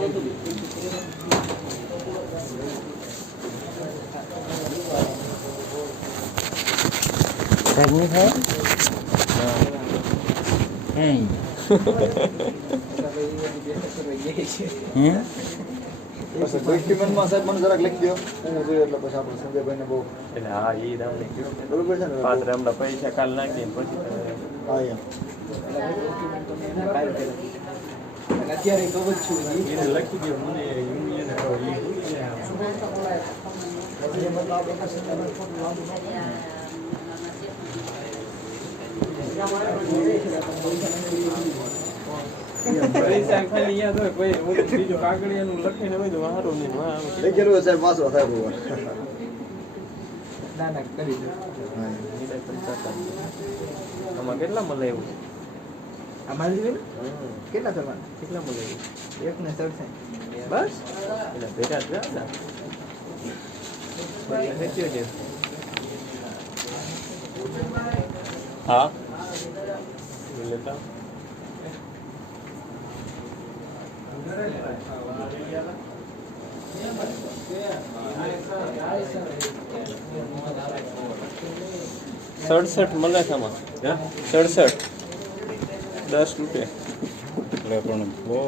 ઘરની થાય ડોક્યુમેન્ટમાં સાહેબ મને જરાક લખી દો હું જોઈએ એટલે પછી આપણે સંજયભાઈને બહુ એટલે હા એ તમને બરોબર છે ને પાત્ર હમણાં પૈસા કાલ નાખી દઈને પછી હા એમ અત્યારે કહું છું એને લખી દો મને યુનિયન પૈસા ખાલી યાદ હોય કોઈ બીજું કાગળિયાનું લખીને હોય તો સારું નહીં લખેલું હોય સાહેબ વાંચવા સાહેબ ના ના કરી દો આમાં કેટલા મળે એવું અમારે જોઈએ કેટલા કરવાના કેટલા મળે એવું 167 બસ એટલે ભેગા થયા હતા હા લેતા સડસઠ મળે છે આમાં 67 10 રૂપિયા પણ બહુ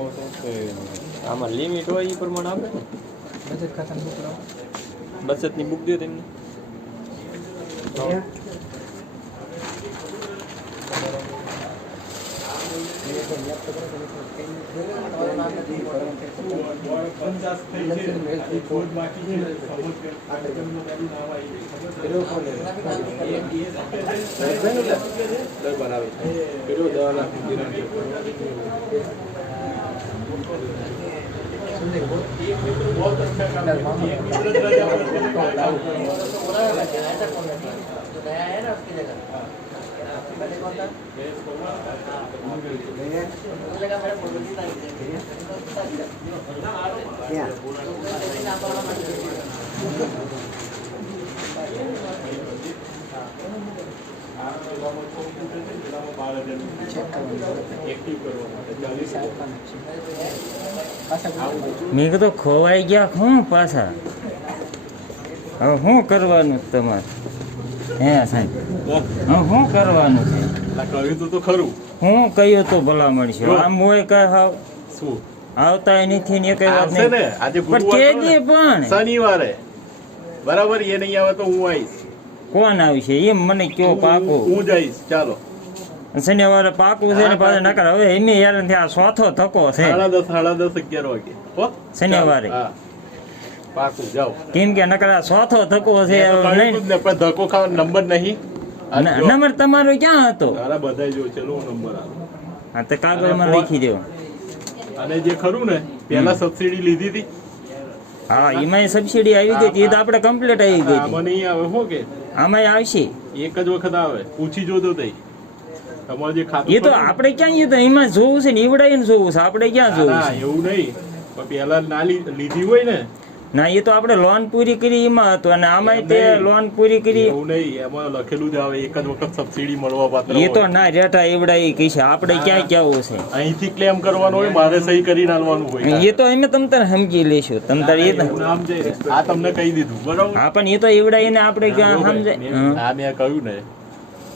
આમાં લિમિટ હોય એ પ્રમાણે આપે ને બચત ખાતાની બુક લાવો બચતની બુક દો તેમને મેં કીધું ખોવાઈ ગયા શું પાછા હવે શું કરવાનું તમારે હે સાહેબ હવે શું કરવાનું છે કહ્યું તો ખરું હું કહ્યું તો ભલા મળશે આમ હોય કઈ હાવ શું આવતા નથી ને કઈ વાત આવશે ને આજે પણ કેજે પણ શનિવારે બરાબર એ નહીં આવે તો હું આવીશ કોણ આવશે એમ મને કયો પાકું હું જઈશ ચાલો શનિવારે પાકું છે ને પાછું નકર હવે એમને યાર આ ચોથો થકો છે 10:30 11 વાગે હો શનિવારે હા પાકું જાઓ કેમ કે નકર આ ચોથો થકો છે પણ ધક્કો ખાવાનો નંબર નહીં નંબર તમારો ક્યાં હતો તારા બધા જો ચલો નંબર આવે હા તો કાગળમાં લખી દો અને જે ખરું ને પહેલા સબસિડી લીધી હતી હા એમાં સબસિડી આવી ગઈ હતી એ તો આપણે કમ્પ્લીટ આવી ગઈ આમાં નહીં આવે હો કે આમાં આવશે એક જ વખત આવે પૂછી જોતો તઈ તમારે જે ખાતું એ તો આપણે ક્યાં એ તો એમાં જોવું છે ને ઈવડાઈને જોવું છે આપણે ક્યાં જોવું ના છે એવું નહીં પણ પહેલા ના લીધી હોય ને ના એ તો આપણે લોન પૂરી કરી એમાં હતું અને આમાં તે લોન પૂરી કરી એવું નહીં એમાં લખેલું જ આવે એક જ વખત સબસિડી મળવા પાત્ર એ તો ના રેટા ઈવડાઈ કહી છે આપણે ક્યાં કેવું છે અહીંથી ક્લેમ કરવાનો હોય મારે સહી કરીને આલવાનું હોય એ તો અમે તમ તારે સમજી લેશું તમ તારે એ તો નામ જઈ આ તમને કહી દીધું બરાબર હા પણ એ તો ઈવડાઈને આપણે ક્યાં સમજાય આ મેં કહ્યું ને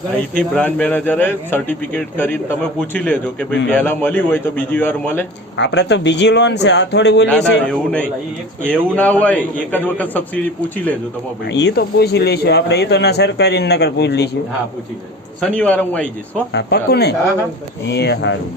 અહીંથી બ્રાન્ચ મેનેજરે સર્ટિફિકેટ કરીને તમે પૂછી લેજો કે ભાઈ પહેલા મળી હોય તો બીજી વાર મળે આપણે તો બીજી લોન છે આ થોડી બોલી છે એવું નહીં એવું ના હોય એક જ વખત સબસિડી પૂછી લેજો તમે ભાઈ એ તો પૂછી લઈશું આપણે એ તો ના સરકારી નકર પૂછી લઈશું હા પૂછી લેજો શનિવારે હું આવી જઈશ હો હા પક્કું ને હા હા એ સારું